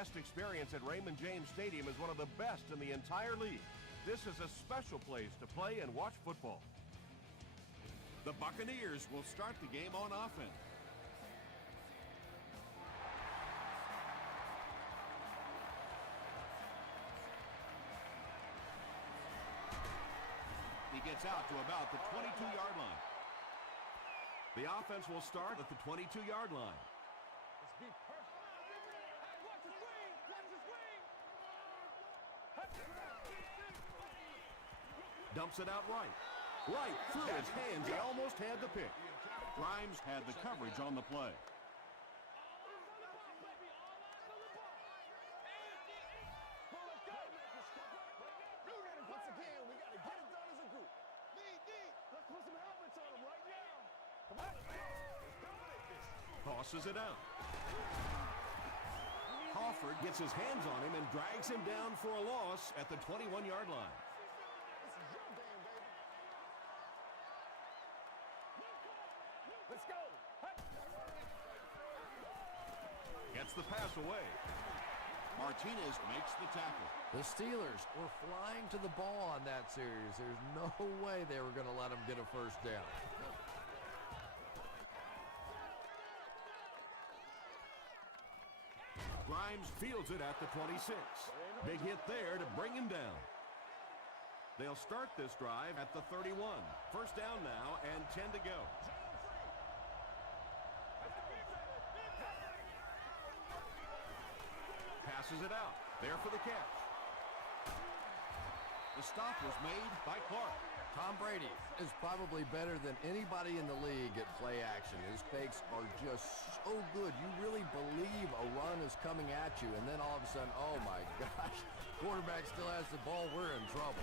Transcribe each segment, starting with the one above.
guest experience at Raymond James Stadium is one of the best in the entire league. This is a special place to play and watch football. The Buccaneers will start the game on offense. He gets out to about the 22-yard line. The offense will start at the 22-yard line. Let's be perfect. Hey, watch the screen! Watch the screen! Dumps it out right. Right through his hands. He almost had the pick. Grimes had the coverage on the play. Once again, we got to get it done as a group. Let's put some helmets on them right now. Come on, let's dominate this. Tosses it out. Hofford gets his hands on him and drags him down for a loss at the 21-yard line. This is your game, baby. Let's go. Gets the pass away. Martinez makes the tackle. The Steelers were flying to the ball on that series. There's no way they were going to let them get a first down. Grimes fields it at the 26. Big hit there to bring him down. They'll start this drive at the 31. First down now and 10 to go. Passes it out. There for the catch. The stop was made by Clark. Tom Brady is probably better than anybody in the league at play action. His fakes are just so good. You really believe a run is coming at you, and then all of a sudden, oh my gosh, quarterback still has the ball. We're in trouble.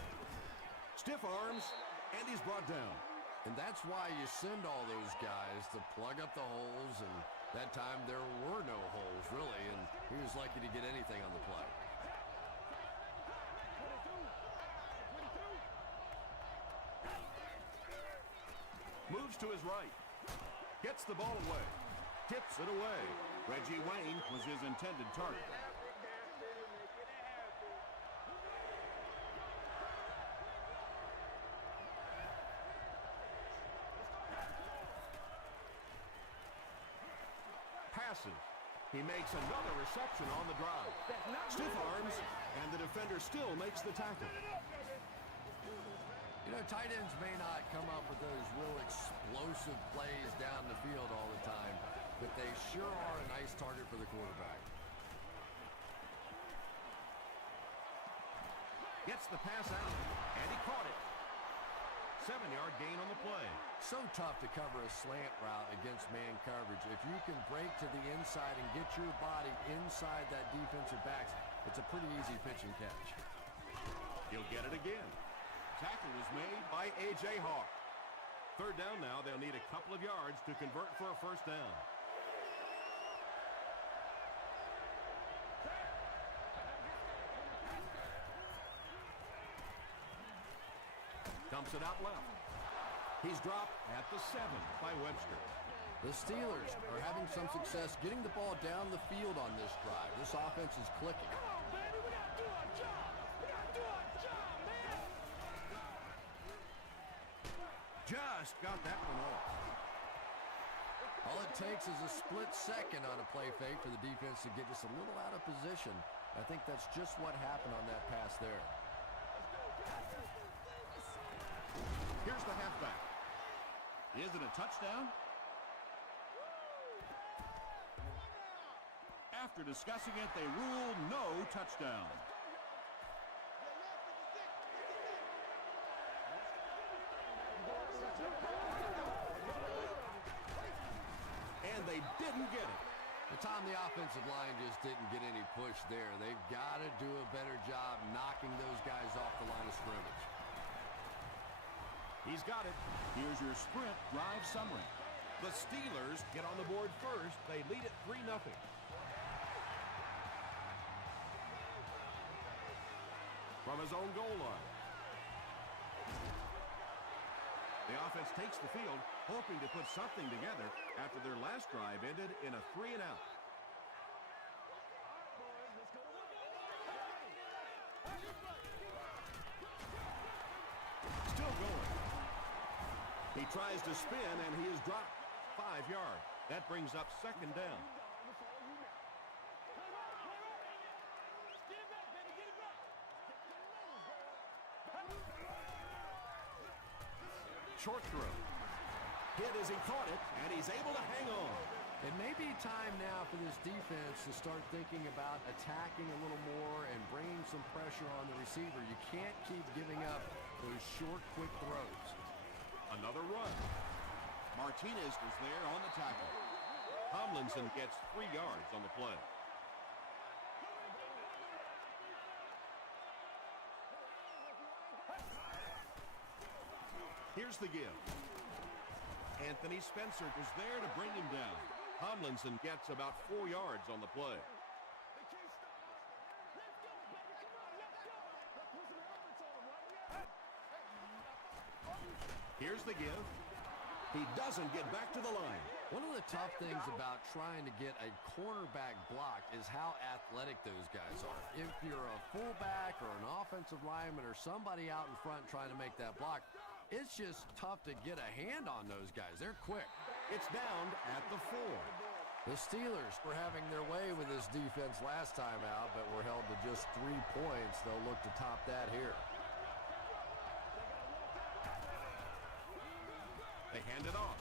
Stiff arms, and he's brought down. And that's why you send all those guys to plug up the holes, and that time there were no holes, really, and he was lucky to get anything on the play. Moves to his right. Gets the ball away. Tips it away. Reggie Wayne was his intended target. Passes. He makes another reception on the drive. Stiff arms, and the defender still makes the tackle. You know, tight ends may not come up with those real explosive plays down the field all the time, but they sure are a nice target for the quarterback. Gets the pass out, and he caught it. 7-yard gain on the play. So tough to cover a slant route against man coverage. If you can break to the inside and get your body inside that defensive backs, it's a pretty easy pitch and catch. He'll get it again. Tackle was made By A.J. Hawk. Third down now. They'll need a couple of yards to convert for a first down. Dumps it out left. He's dropped at the 7 by Webster. The Steelers are having some success getting the ball down the field on this drive. This offense is clicking. Come on, baby, we got to do our job. We got to do our job, man. Just got that one off. All it takes is a split second on a play fake for the defense to get just a little out of position. I think that's just what happened on that pass there. Here's the halfback. Is it a touchdown? After discussing it, they rule no touchdown. And they didn't get it. Tom, the offensive line just didn't get any push there. They've got to do a better job knocking those guys off the line of scrimmage. He's got it. Here's your sprint drive summary. The Steelers get on the board first. They lead it 3-0. From his own goal line. The offense takes the field, hoping to put something together after their last drive ended in a 3-and-out. He tries to spin, and he is dropped 5 yards. That brings up second down. Short throw. Hit as he caught it, and he's able to hang on. It may be time now for this defense to start thinking about attacking a little more and bringing some pressure on the receiver. You can't keep giving up those short, quick throws. Another run. Martinez was there on the tackle. Tomlinson gets 3 yards on the play. Here's the give. Anthony Spencer was there to bring him down. Tomlinson gets about 4 yards on the play. Here's the give. He doesn't get back to the line. One of the tough things about trying to get a cornerback block is how athletic those guys are. If you're a fullback or an offensive lineman or somebody out in front trying to make that block, it's just tough to get a hand on those guys. They're quick. It's down at the 4. The Steelers were having their way with this defense last time out, but were held to just 3 points. They'll look to top that here. They hand it off.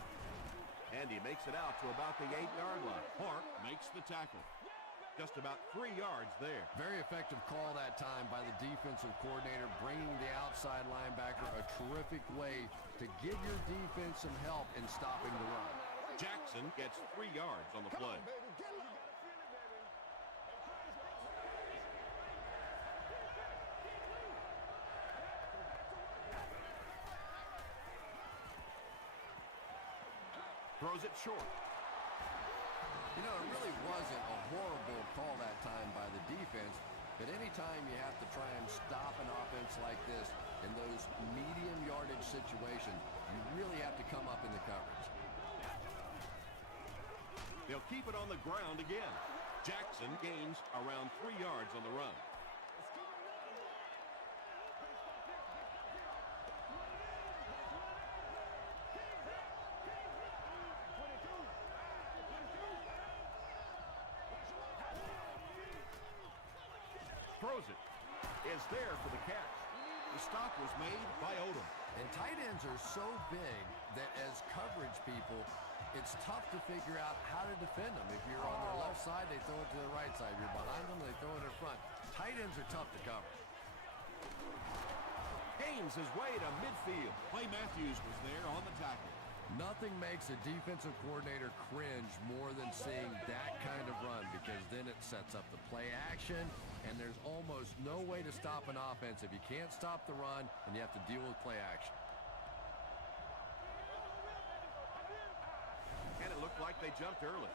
And he makes it out to about the 8-yard line. Park makes the tackle. Just about 3 yards there. Very effective call that time by the defensive coordinator, bringing the outside linebacker, a terrific way to give your defense some help in stopping the run. Jackson gets 3 yards on the play. Throws it short. You know, it really wasn't a horrible call that time by the defense, but anytime you have to try and stop an offense like this in those medium yardage situations, you really have to come up in the coverage. They'll keep it on the ground again. Jackson gains around 3 yards on the run. Throws it. Is there for the catch. The stop was made by Odom. And tight ends are so big that as coverage people, it's tough to figure out how to defend them. If you're on their left side, they throw it to the right side. If you're behind them, they throw it in front. Tight ends are tough to cover. Gains his way to midfield. Clay Matthews was there on the tackle. Nothing makes a defensive coordinator cringe more than seeing that kind of run, because then it sets up the play action, and there's almost no way to stop an offense if you can't stop the run and you have to deal with play action. And it looked like they jumped early.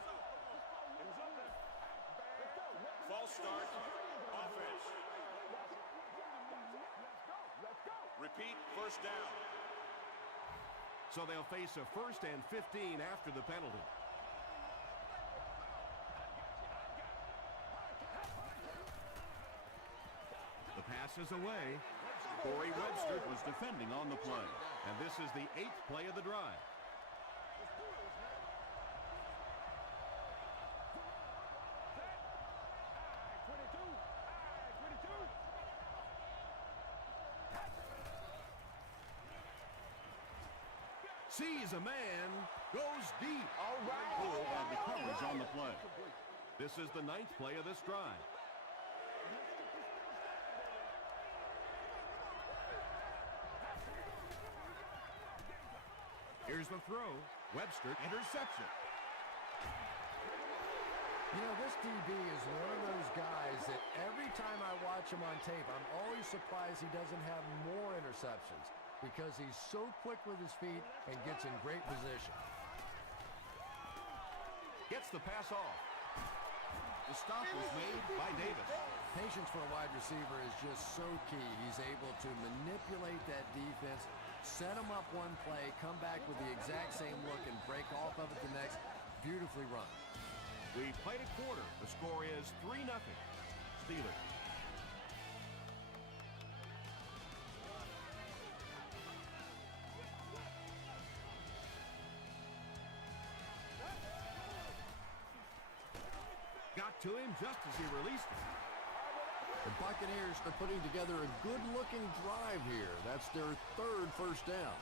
False start. Offense. Repeat, first down. So they'll face a 1st and 15 after the penalty. The pass is away. Corey Webster was defending on the play. And this is the 8th play of the drive. Sees a man, goes deep. All right. Pulled by the coverage on the play. This is the 9th play of this drive. Here's the throw. Webster intercepts it. You know, this DB is one of those guys that every time I watch him on tape, I'm always surprised he doesn't have more interceptions, because he's so quick with his feet and gets in great position. Gets the pass off. The stop was made by Davis. Patience for a wide receiver is just so key. He's able to manipulate that defense, set them up one play, come back with the exact same look, and break off of it the next. Beautifully run. We played a quarter. The score is 3-0. Steelers. to him just as he released it. The Buccaneers are putting together a good-looking drive here. That's their third first down.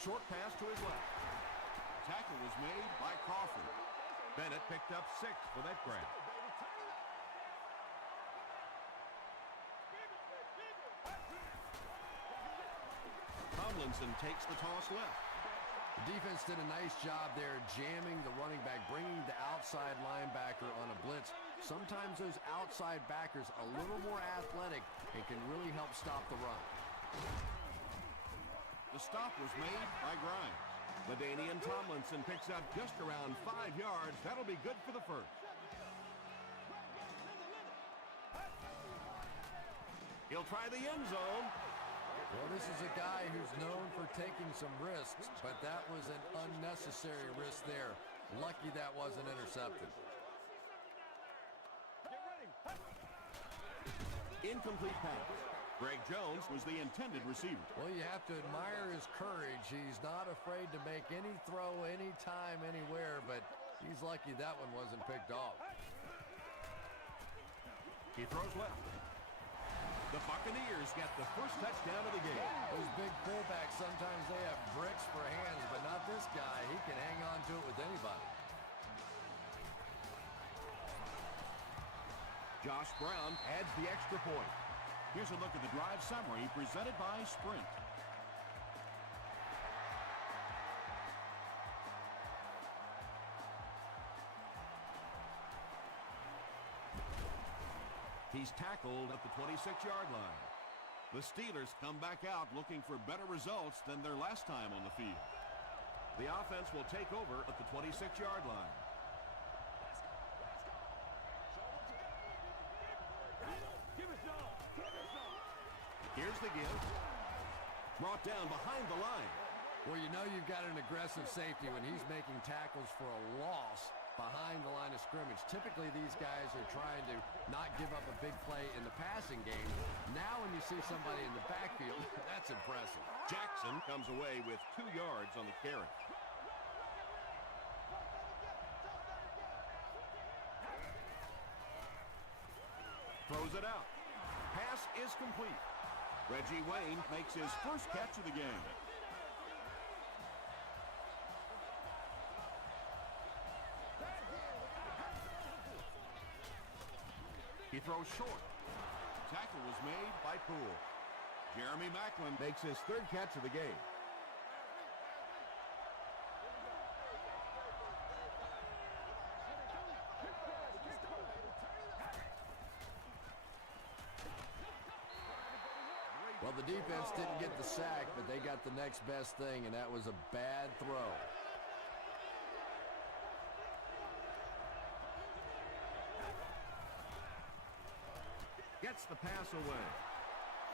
Short pass to his left. Tackle was made by Crawford. Bennett picked up 6 for that grab. Tomlinson takes the toss left. The defense did a nice job there jamming the running back, bringing the outside linebacker on a blitz. Sometimes those outside backers a little more athletic and can really help stop the run. The stop was made by Grimes. LaDainian Tomlinson picks up just around 5 yards. That'll be good for the first. He'll try the end zone. Well, this is a guy who's known for taking some risks, but that was an unnecessary risk there. Lucky that wasn't intercepted. Incomplete pass. Greg Jones was the intended receiver. Well, you have to admire his courage. He's not afraid to make any throw, anytime, anywhere, but he's lucky that one wasn't picked off. He throws left. The Buccaneers get the first touchdown of the game. Those big fullbacks, sometimes they have bricks for hands, but not this guy. He can hang on to it with anybody. Josh Brown adds the extra point. Here's a look at the drive summary presented by Sprint. He's tackled at the 26-yard line. The Steelers come back out looking for better results than their last time on the field. The offense will take over at the 26-yard line. Here's the give. Brought down behind the line. Well, you know you've got an aggressive safety when he's making tackles for a loss behind the line of scrimmage. Typically, these guys are trying to not give up a big play in the passing game. Now when you see somebody in the backfield, that's impressive. Jackson comes away with 2 yards on the carry. Throws it out. Pass is complete. Reggie Wayne makes his first catch of the game. He throws short. Tackle was made by Poole. Jeremy Maclin makes his 3rd catch of the game. Well, the defense didn't get the sack, but they got the next best thing, and that was a bad throw. Gets the pass away.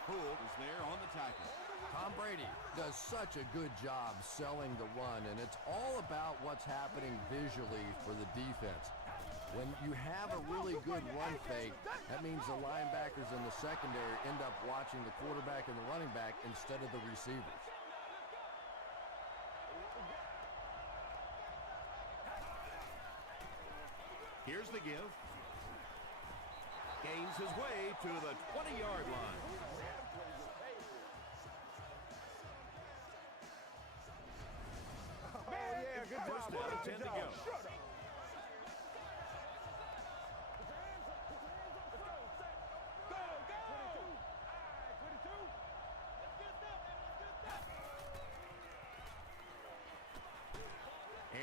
Poole is there on the tackle. Tom Brady does such a good job selling the run, and it's all about what's happening visually for the defense. When you have a really good run fake, that means the linebackers in the secondary end up watching the quarterback and the running back instead of the receivers. Here's the give. Gains his way to the 20-yard line. Oh, yeah, good job. First down, 10 to go.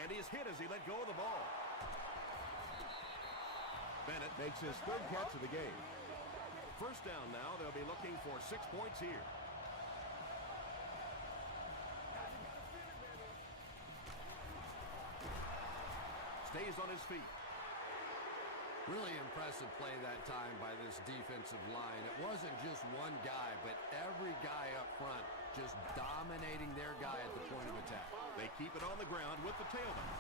And he's hit as he let go of the ball. Bennett makes his 3rd catch of the game. First down now. They'll be looking for 6 points here. Stays on his feet. Really impressive play that time by this defensive line. It wasn't just one guy, but every guy up front just dominating their guy at the point of attack. They keep it on the ground with the tailback.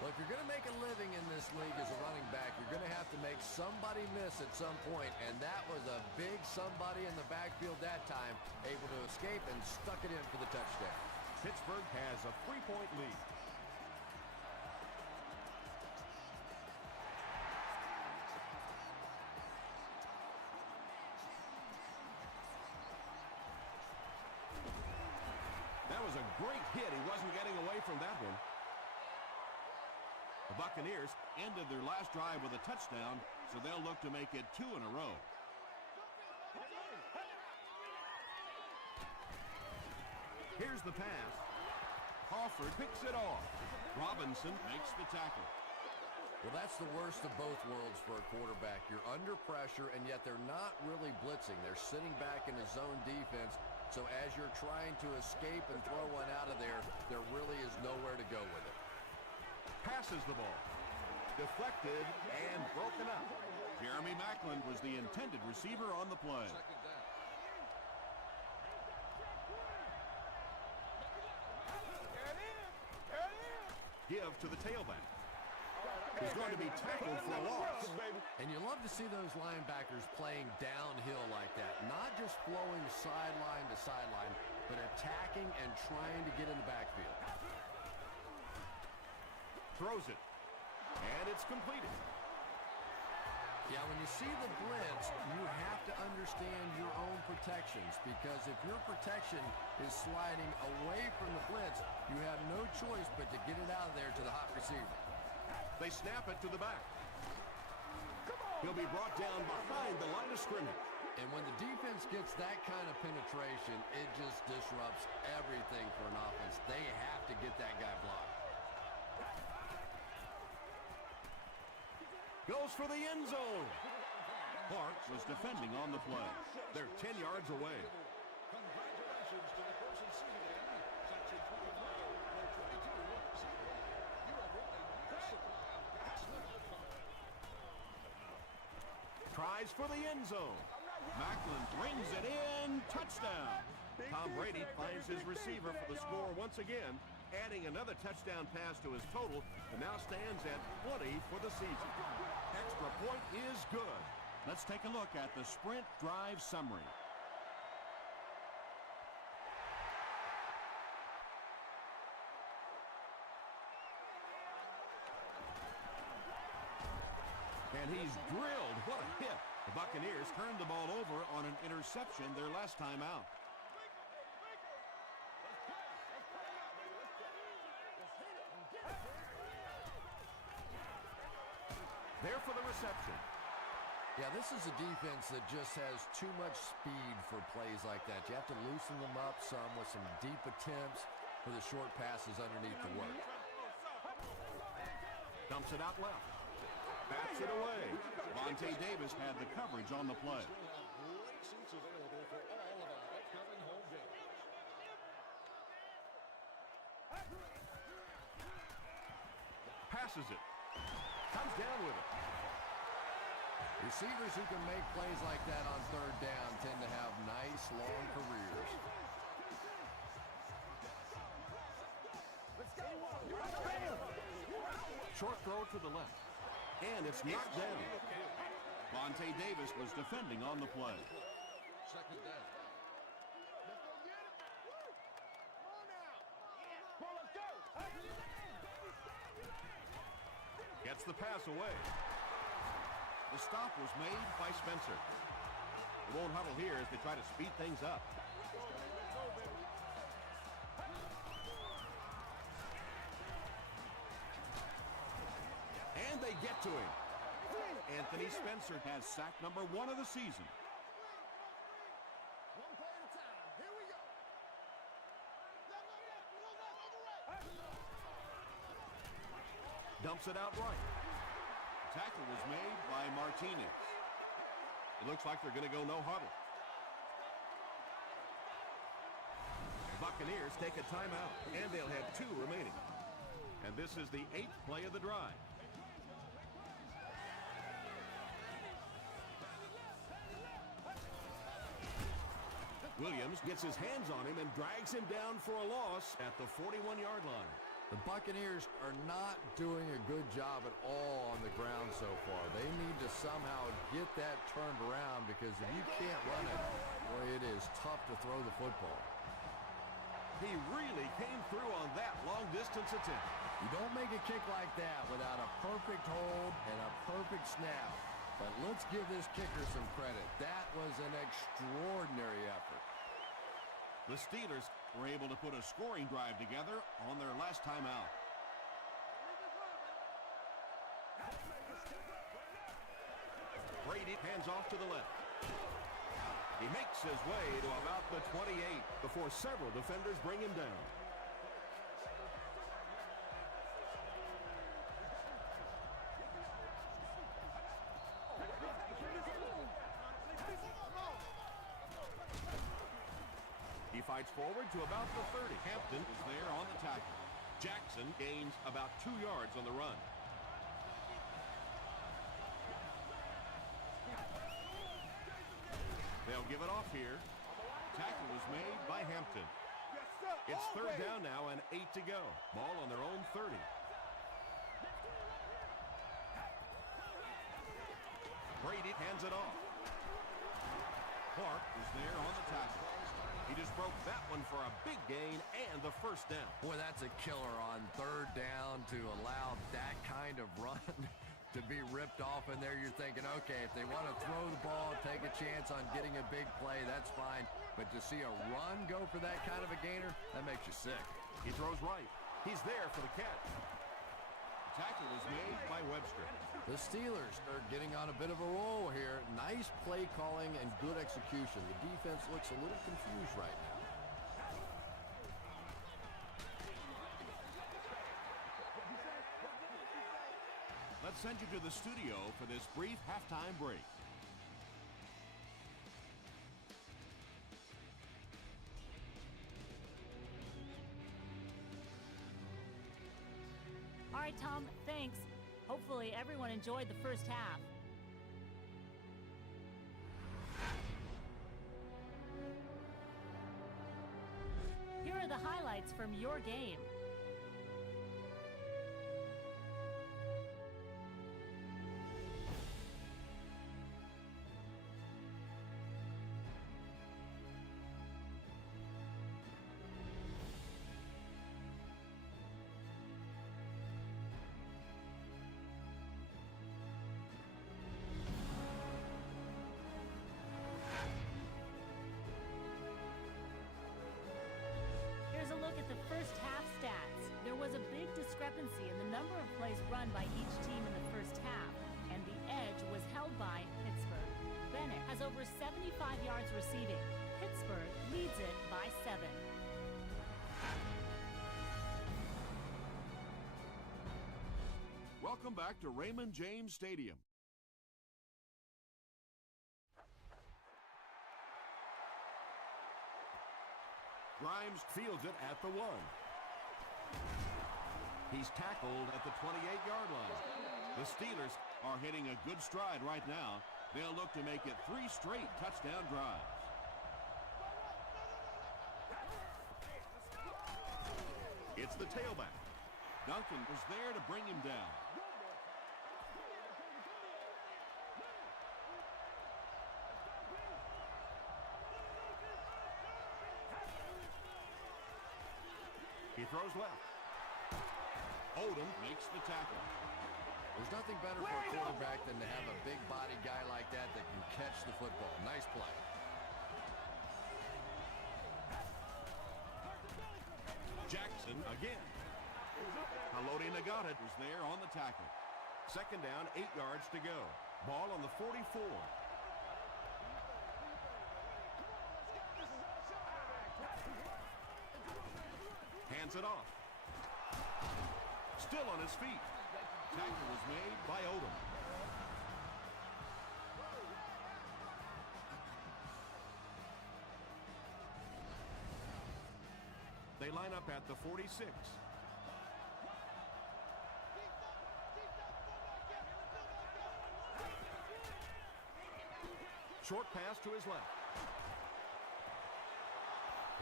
Well, if you're going to make a living in this league as a running back, you're going to have to make somebody miss at some point, and that was a big somebody in the backfield that time, able to escape and stuck it in for the touchdown. Pittsburgh has a 3-point lead. That was a great hit. He wasn't getting away from that one. The Buccaneers ended their last drive with a touchdown, so they'll look to make it 2 in a row. Here's the pass. Crawford picks it off. Robinson makes the tackle. Well, that's the worst of both worlds for a quarterback. You're under pressure, and yet they're not really blitzing. They're sitting back in a zone defense, so as you're trying to escape and throw one out of there, there really is nowhere to go with it. Passes the ball. Deflected and broken up. Jeremy Maclin was the intended receiver on the play. Give to the tailback. He's going to be tackled for a loss. And you love to see those linebackers playing downhill like that. Not just flowing sideline to sideline, but attacking and trying to get in the backfield. Throws it. And it's completed. Yeah, when you see the blitz, you have to understand your own protections, because if your protection is sliding away from the blitz, you have no choice but to get it out of there to the hot receiver. They snap it to the back. He'll be brought down behind the line of scrimmage. And when the defense gets that kind of penetration, it just disrupts everything for an offense. They have to get that guy blocked. Goes for the end zone. Clark was defending on the play. They're 10 yards away. Congratulations to the person seated in section 25, row 22. You have won a nice supply of gas. Tries for the end zone. Maclin brings it in. Touchdown. Tom Brady finds his receiver for the score once again, adding another touchdown pass to his total, and now stands at 20 for the season. Extra point is good. Let's take a look at the sprint drive summary. And he's drilled. What a hit. The Buccaneers turned the ball over on an interception their last time out. There for the reception. Yeah, this is a defense that just has too much speed for plays like that. You have to loosen them up some with some deep attempts for the short passes underneath the work. Dumps it out left. Bats it away. Vontae Davis had the coverage on the play. Great seats available for all of our upcoming home games. Passes it. Comes down with it. Receivers who can make plays like that on third down tend to have nice, long careers. Short throw to the left. And it's knocked down. Vontae Davis was defending on the play. Second down. Gets the pass away. The stop was made by Spencer. They won't huddle here as they try to speed things up. And they get to him. Anthony Spencer has sack number 1 of the season. One play at a time. Here we go. Dumps it out right. The tackle was made by Martinez. It looks like they're going to go no huddle. Buccaneers take a timeout, and they'll have 2 remaining. And this is the 8th play of the drive. Williams gets his hands on him and drags him down for a loss at the 41-yard line. The Buccaneers are not doing a good job at all on the ground so far. They need to somehow get that turned around, because if you can't run it, boy, it is tough to throw the football. He really came through on that long-distance attempt. You don't make a kick like that without a perfect hold and a perfect snap. But let's give this kicker some credit. That was an extraordinary effort. The Steelers were able to put a scoring drive together on their last time out. Brady hands off to the left. He makes his way to about the 28 before several defenders bring him down. He fights forward to about the 30. Hampton is there on the tackle. Jackson gains about 2 yards on the run. They'll give it off here. Tackle was made by Hampton. It's third down now and 8 to go. Ball on their own 30. Brady hands it off. Clark is there on the tackle. He just broke that one for a big gain and the first down. Boy, that's a killer on third down to allow that kind of run to be ripped off in there. You're thinking, okay, if they want to throw the ball, take a chance on getting a big play, that's fine. But to see a run go for that kind of a gainer, that makes you sick. He throws right. He's there for the catch. The tackle was made by Webster. The Steelers are getting on a bit of a roll here. Nice play calling and good execution. The defense looks a little confused right now. Let's send you to the studio for this brief halftime break. All right, Tom, thanks. Hopefully everyone enjoyed the first half. Here are the highlights from your game. Look at the first half stats. There was a big discrepancy in the number of plays run by each team in the first half, and the edge was held by Pittsburgh. Bennett has over 75 yards receiving. Pittsburgh leads it by 7. Welcome back to Raymond James Stadium. Grimes fields it at the 1. He's tackled at the 28-yard line. The Steelers are hitting a good stride right now. They'll look to make it 3 straight touchdown drives. It's the tailback. Duncan was there to bring him down. He throws left. Odom Makes the tackle. There's nothing better for a quarterback than to have a big body guy like that that can catch the football. Nice play. Jackson again. Haloti Nagata is there on the tackle. Second down, 8 yards to go. Ball on the 44. Hands it off. Still on his feet. Tackle was made by Odom. They line up at the 46. Short pass to his left.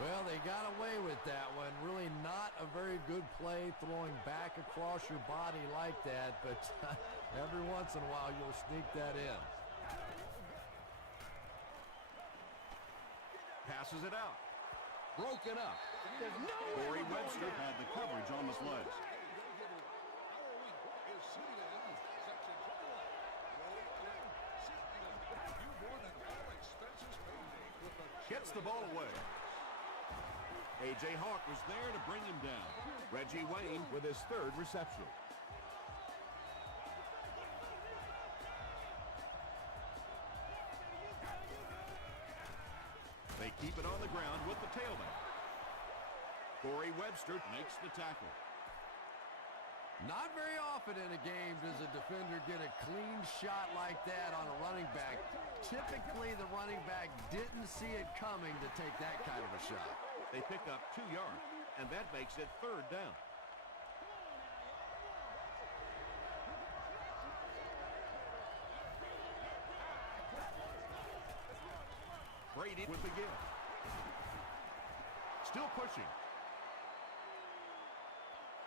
Well, they got away with that one. Really not a very good play throwing back across your body like that, but every once in a while you'll sneak that in. Passes it out. broken up. Corey Webster had the coverage on the play. Gets the ball away. A.J. Hawk was there to bring him down. Reggie Wayne with his third reception. They keep it on the ground with the tailback. Corey Webster makes the tackle. Not very often in a game does a defender get a clean shot like that on a running back. Typically, the running back didn't see it coming to take that kind of a shot. They pick up 2 yards, and that makes it third down. Brady with the give. Still pushing.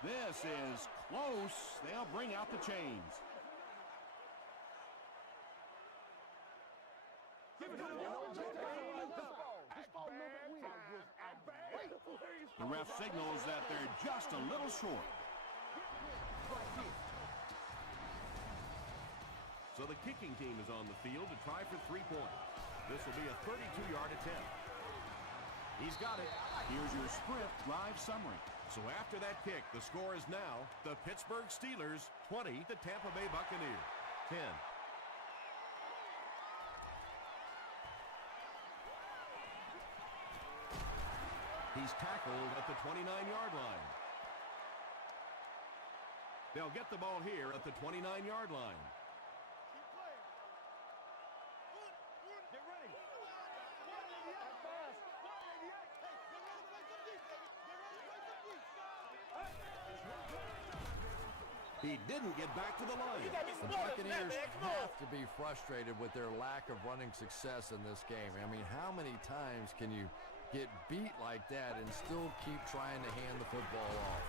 This is close. They'll bring out the chains. The ref signals that they're just a little short. So the kicking team is on the field to try for 3 points. This will be a 32-yard attempt. He's got it. Here's your sprint drive summary. So after that kick, the score is now the Pittsburgh Steelers 20, the Tampa Bay Buccaneers 10. He's tackled at the 29-yard line. They'll get the ball here at the 29-yard line. He didn't get back to the line. The Buccaneers have to be frustrated with their lack of running success in this game. I mean, how many times can you get beat like that and still keep trying to hand the football off?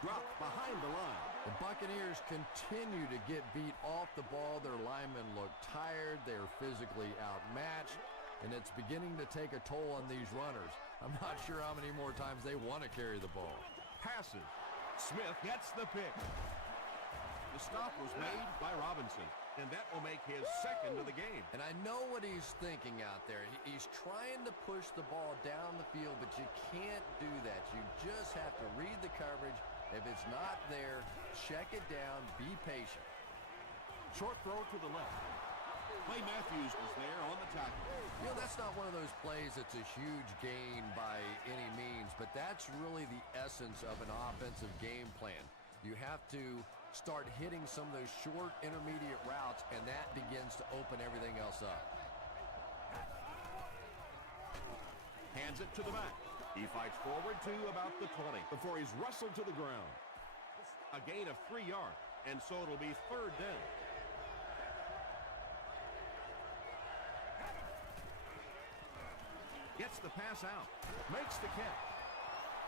Dropped behind the line. The Buccaneers continue to get beat off the ball. Their linemen look tired. They're physically outmatched, and it's beginning to take a toll on these runners. I'm not sure how many more times they want to carry the ball. Passes. Smith gets the pick. The stop was made by Robinson, and that will make his second of the game. And I know what he's thinking out there. He's trying to push the ball down the field, but you can't do that. You just have to read the coverage. If it's not there, check it down, be patient. Short throw to the left. Clay Matthews was there on the tackle. You know, that's not one of those plays that's a huge gain by any means, but that's really the essence of an offensive game plan. You have to start hitting some of those short intermediate routes, and that begins to open everything else up. Hands it to the back. He fights forward to about the 20 before he's wrestled to the ground. A gain of 3 yards, and so it'll be third down. Gets the pass out, makes the catch,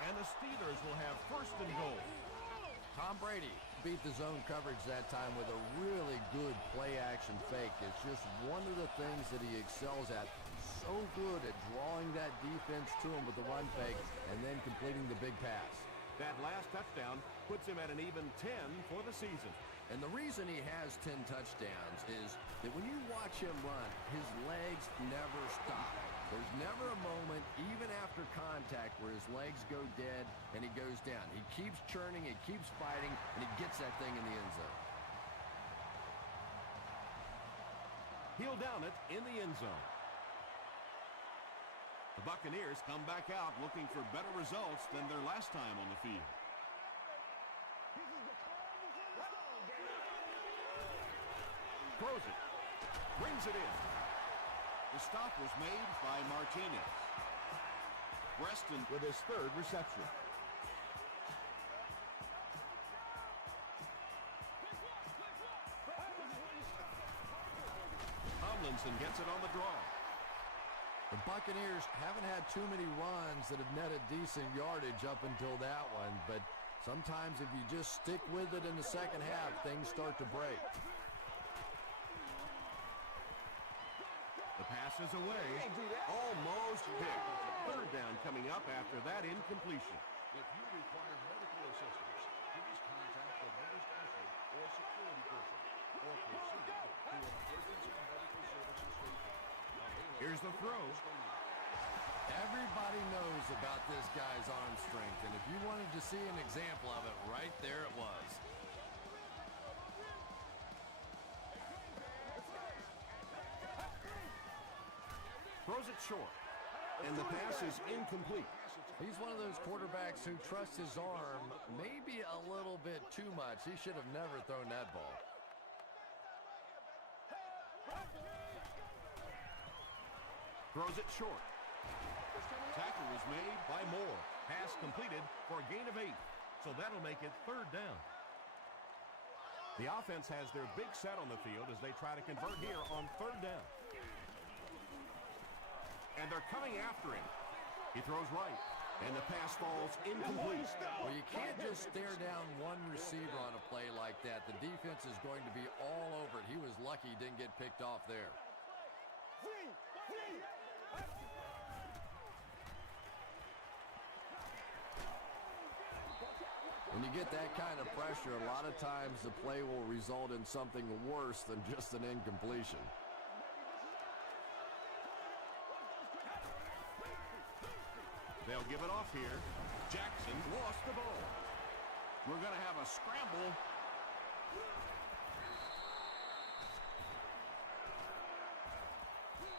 and the Steelers will have first and goal. Tom Brady beat the zone coverage that time with a really good play-action fake. It's just one of the things that he excels at. So good at drawing that defense to him with the run fake and then completing the big pass. That last touchdown puts him at an even 10 for the season. And the reason he has 10 touchdowns is that when you watch him run, his legs never stop. There's never a moment, even after contact, where his legs go dead and he goes down. He keeps churning, he keeps fighting, and he gets that thing in the end zone. He'll down it in the end zone. The Buccaneers come back out looking for better results than their last time on the field. Throws it. Brings it in. The stop was made by Martinez. Preston with his third reception. Tomlinson gets it on the draw. The Buccaneers haven't had too many runs that have netted decent yardage up until that one, but sometimes if you just stick with it in the second half, things start to break. The Passes away. Almost picked. Third down coming up after that incompletion. If you require medical assistance, please contact the motor specialist or security person, or proceed to an emergency medical services station. Here's the throw. Everybody knows about this guy's arm strength, and if you wanted to see an example of it, right there it was. Throws it short, and the pass is incomplete. He's one of those quarterbacks who trusts his arm maybe a little bit too much. He should have never thrown that ball. Throws it short. Tackle was made by Moore. Pass completed for a gain of 8. So that'll make it third down. The offense has their big set on the field as they try to convert here on third down. And they're coming after him. He throws right, and the pass falls incomplete. Well, you can't just stare down one receiver on a play like that. The defense is going to be all over it. He was lucky he didn't get picked off there. When you get that kind of pressure, a lot of times the play will result in something worse than just an incompletion. They'll give it off here. Jackson lost the ball. We're going to have a scramble.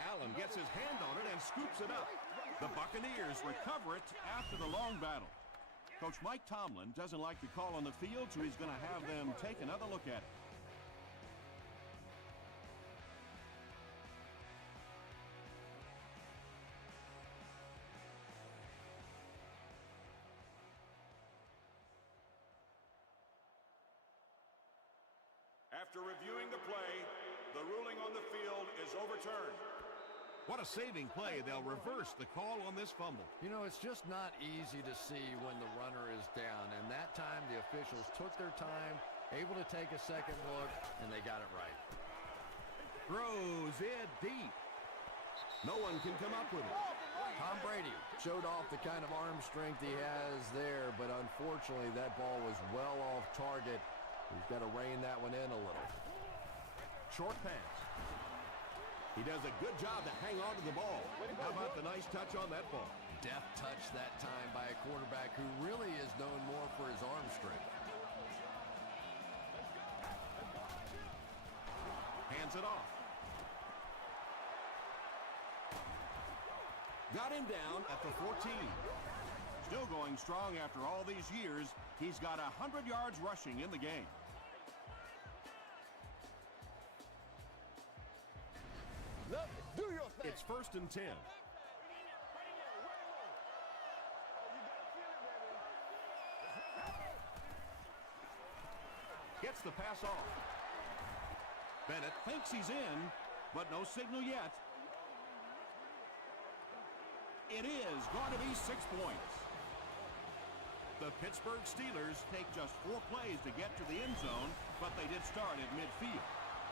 Allen gets his hand on it and scoops it up. The Buccaneers recover it after the long battle. Coach Mike Tomlin doesn't like the call on the field, so he's going to have them take another look at it. After reviewing the play, the ruling on the field is overturned. What a saving play. They'll reverse the call on this fumble. You know, it's just not easy to see when the runner is down, and that time the officials took their time, able to take a second look, and they got it right. Throws it deep. No one can come up with it. Tom Brady showed off the kind of arm strength he has there, but unfortunately that ball was well off target. He's got to rein that one in a little. Short pass. He does a good job to hang on to the ball. How about the nice touch on that ball? Deft touch that time by a quarterback who really is known more for his arm strength. Hands it off. Got him down at the 14. Still going strong after all these years. He's got 100 yards rushing in the game. Do your thing. It's 1st and 10. Gets the pass off. Bennett thinks he's in, but no signal yet. It is going to be 6 points. The Pittsburgh Steelers take just 4 plays to get to the end zone, but they did start at midfield.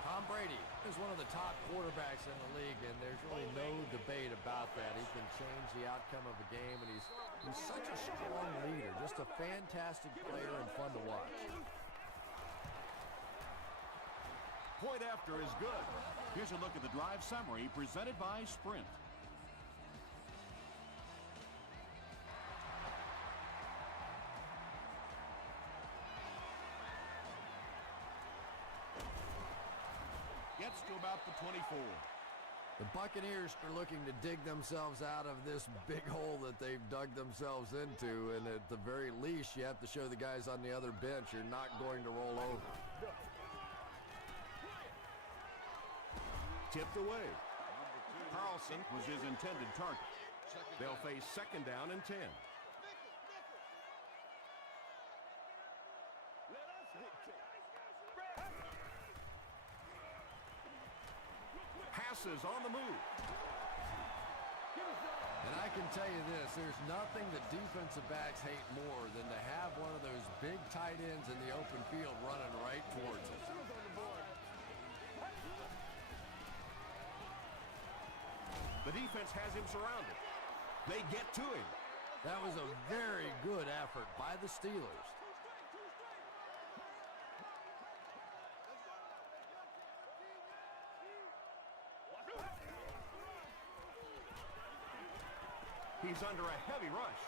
Tom Brady is one of the top quarterbacks in the league, and there's really no debate about that. He can change the outcome of a game, and he's such a strong leader, just a fantastic player and fun to watch. Point after is good. Here's a look at the drive summary presented by Sprint. Gets to about the 24. The Buccaneers are looking to dig themselves out of this big hole that they've dug themselves into, and at the very least, you have to show the guys on the other bench you're not going to roll over. Tipped away. Carlson was his intended target. They'll face 2nd down and 10. Passes on the move. And I can tell you this, there's nothing that defensive backs hate more than to have one of those big tight ends in the open field running right towards them. The defense has him surrounded. They get to him. That was a very good effort by the Steelers. He's under a heavy rush.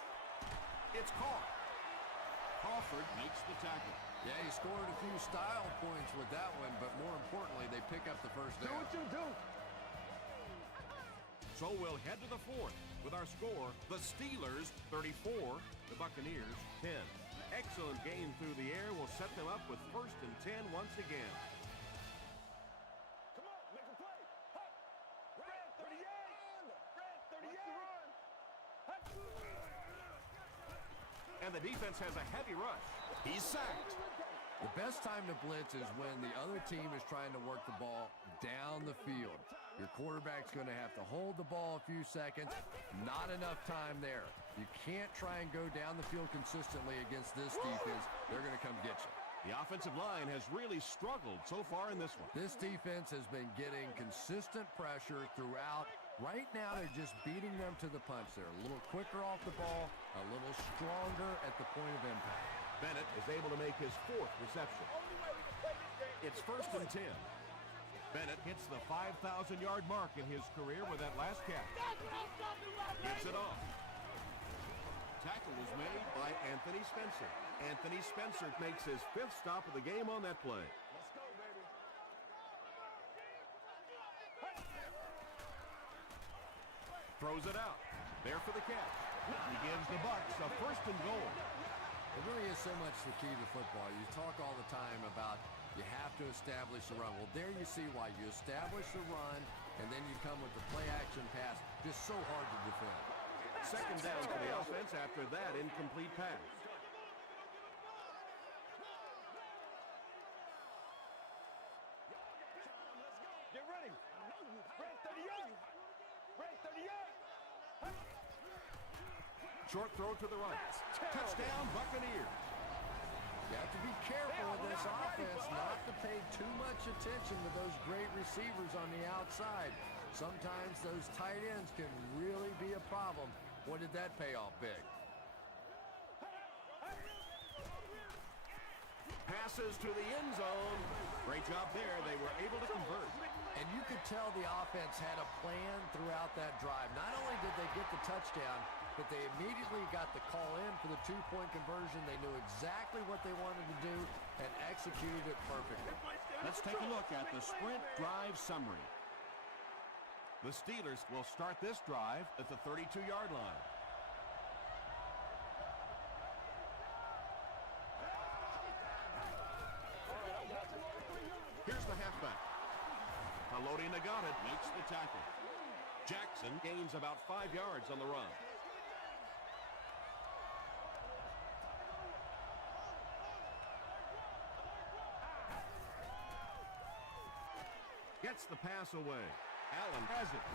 It's caught. Crawford makes the tackle. Yeah, he scored a few style points with that one, but more importantly, they pick up the first down. Do what you do. So we'll head to the fourth with our score, the Steelers 34, the Buccaneers 10. Excellent game through the air will set them up with 1st and 10 once again. Come on, make a play. Hut. Red 38. Red 38. And the defense has a heavy rush. He's sacked. The best time to blitz is when the other team is trying to work the ball down the field. Your quarterback's going to have to hold the ball a few seconds. Not enough time there. You can't try and go down the field consistently against this defense. They're going to come get you. The offensive line has really struggled so far in this one. This defense has been getting consistent pressure throughout. Right now, they're just beating them to the punch. They're a little quicker off the ball, a little stronger at the point of impact. Bennett is able to make his 4th reception. It's 1st and 10. Bennett hits the 5,000-yard mark in his career with that last catch. Gets it off. Tackle was made by Anthony Spencer. Anthony Spencer makes his 5th stop of the game on that play. Let's go, baby. Throws it out. There for the catch. He gives the Bucs a 1st and goal. It really is so much the key to football. You talk all the time about you have to establish the run. Well, there you see why. You establish the run, and then you come with the play-action pass. Just so hard to defend. 2nd down for the offense after that incomplete pass. Get ready. Red 38. Red 38. Short throw to the right. Touchdown, Buccaneers. You have to be careful with this offense not to pay too much attention to those great receivers on the outside. Sometimes those tight ends can really be a problem. What did that pay off big? Passes to the end zone. Great job there. They were able to convert. And you could tell the offense had a plan throughout that drive. Not only did they get the touchdown, but they immediately got the call in for the 2-point conversion. They knew exactly what they wanted to do and executed it perfectly. Let's take a look at the sprint drive summary. The Steelers will start this drive at the 32-yard line. Here's the halfback. Haloti Nagata makes the tackle. Jackson gains about 5 yards on the run. Gets the pass away. Allen has it.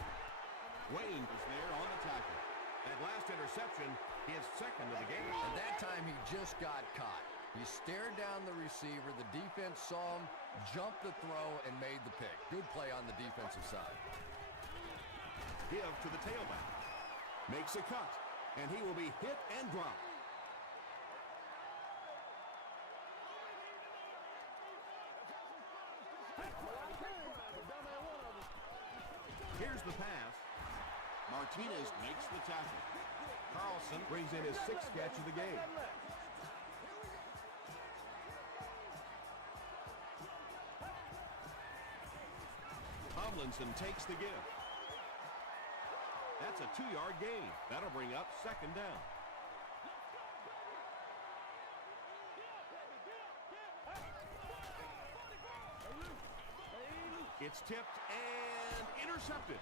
Wayne is there on the tackle. That last interception, his 2nd of the game. And that time he just got caught. He stared down the receiver. The defense saw him, jumped the throw, and made the pick. Good play on the defensive side. Give to the tailback. Makes a cut, and he will be hit and dropped. Here's the pass. Martinez makes the tackle. Carlson brings in his 6th catch of the game. Tomlinson takes the give. That's a 2-yard gain. That'll bring up 2nd down. It's tipped and intercepted.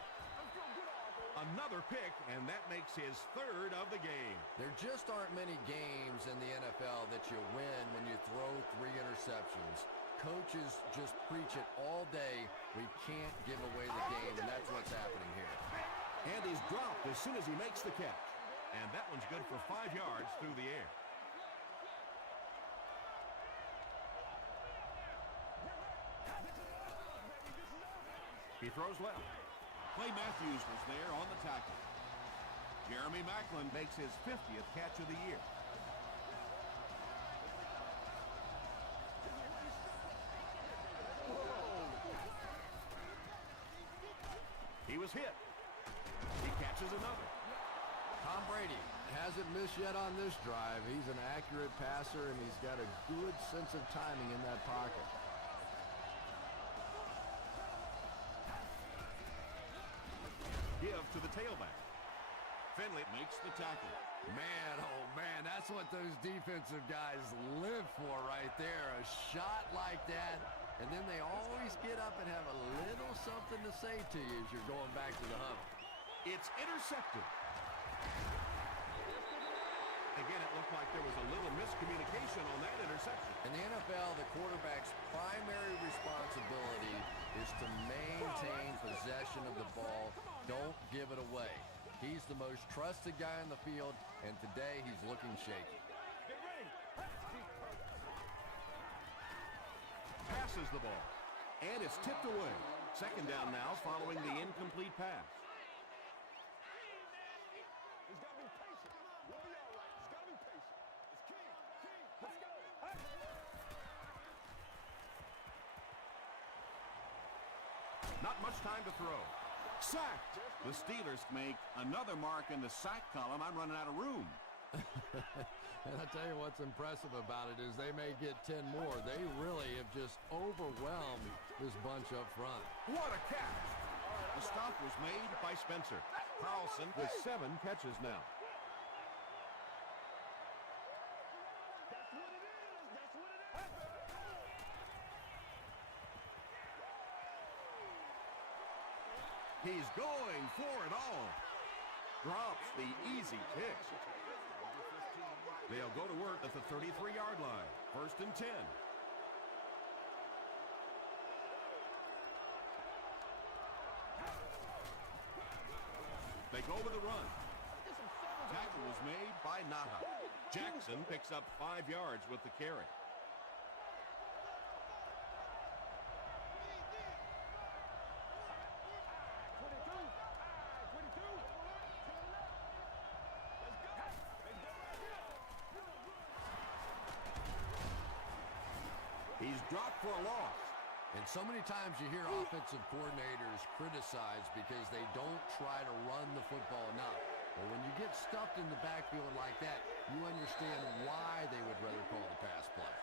Another pick, and that makes his 3rd of the game. There just aren't many games in the NFL that you win when you throw 3 interceptions. Coaches just preach it all day. We can't give away the game, and that's what's happening here. And he's dropped as soon as he makes the catch. And that one's good for 5 yards through the air. He throws left. Clay Matthews was there on the tackle. Jeremy Macklin Makes his 50th catch of the year. He was hit. He catches another. Tom Brady hasn't missed yet on this drive. He's an accurate passer, and he's got a good sense of timing in that pocket. Give to the tailback. Finley makes the tackle. Man, oh man, that's what those defensive guys live for right there. A shot like that, and then they always get up and have a little something to say to you as you're going back to the huddle. It's intercepted. Again, it looked like there was a little miscommunication on that interception. In the NFL, the quarterback's primary responsibility is to maintain possession of the ball. Don't give it away. He's the most trusted guy on the field, and today he's looking shaky. Passes the ball, and it's tipped away. Second down now following the incomplete pass. He's got to be patient. You'll be all right. He's got to be patient. It's key. Let's go. Not much time to throw. Sacked. The Steelers make another mark in the sack column. I'm running out of room. And I'll tell you what's impressive about it is they may get 10 more. They really have just overwhelmed this bunch up front. What a catch. The stop was made by Spencer. Carlson with 7 catches now. That's what it is. That's what it is. He's going for it all. Drops the easy kick. They'll go to work at the 33-yard line. First and 10. They go with a run. Tackle was made by Naha. Jackson picks up 5 yards with the carry. He's dropped for a loss. And so many times you hear offensive coordinators criticized because they don't try to run the football enough. But when you get stuffed in the backfield like that, you understand why they would rather call the pass play.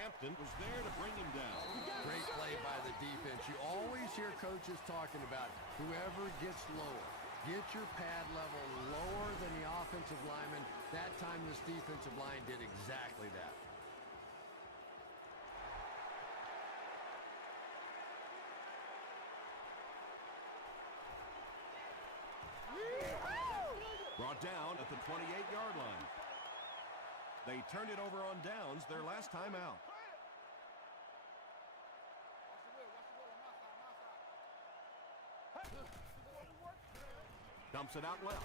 Hampton was there to bring him down. Great play by the defense. You always hear coaches talking about whoever gets lower. Get your pad level lower than the offensive lineman. That time this defensive line did exactly that. Brought down at the 28-yard line. They turned it over on downs their last time out. Dumps it out left.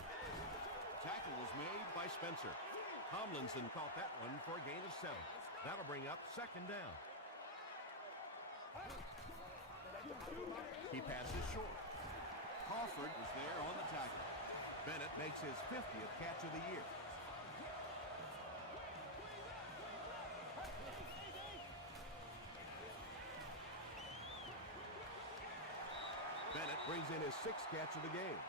Tackle was made by Spencer. Tomlinson caught that one for a gain of 7. That'll bring up second down. He passes short. Crawford was there on the tackle. Bennett makes his 50th catch of the year. Bennett brings in his 6th catch of the game.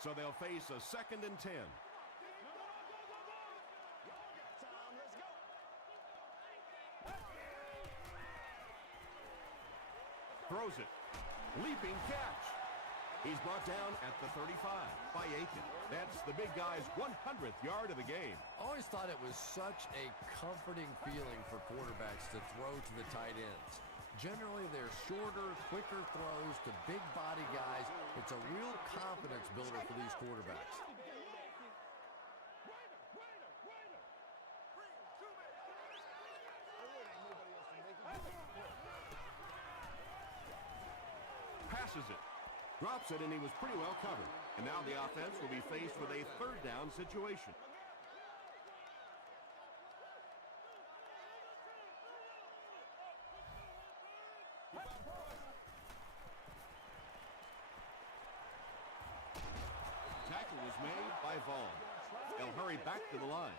So they'll face a second and 10. Throws it. Leaping catch. He's brought down at the 35 by Aiken. That's the big guy's 100th yard of the game. Always thought it was such a comforting feeling for quarterbacks to throw to the tight ends. Generally, they're shorter, quicker throws to big body guys. It's a real confidence builder for these quarterbacks. Passes it. Drops it, and he was pretty well covered. And now the offense will be faced with a third down situation. Tackle was made by Vaughn. They'll hurry back to the line.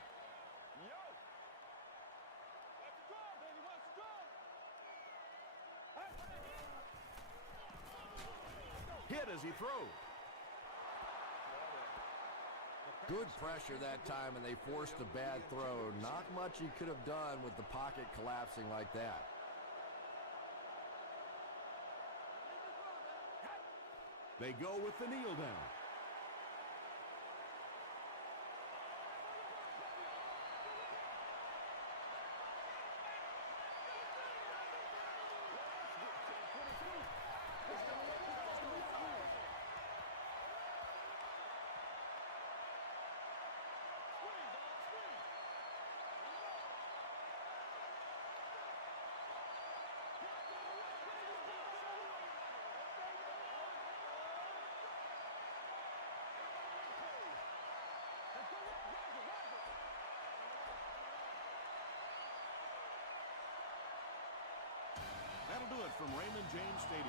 Hit as he throws. Good pressure that time, and they forced a bad throw. Not much he could have done with the pocket collapsing like that. They go with the kneel down. That'll do it from Raymond James Stadium.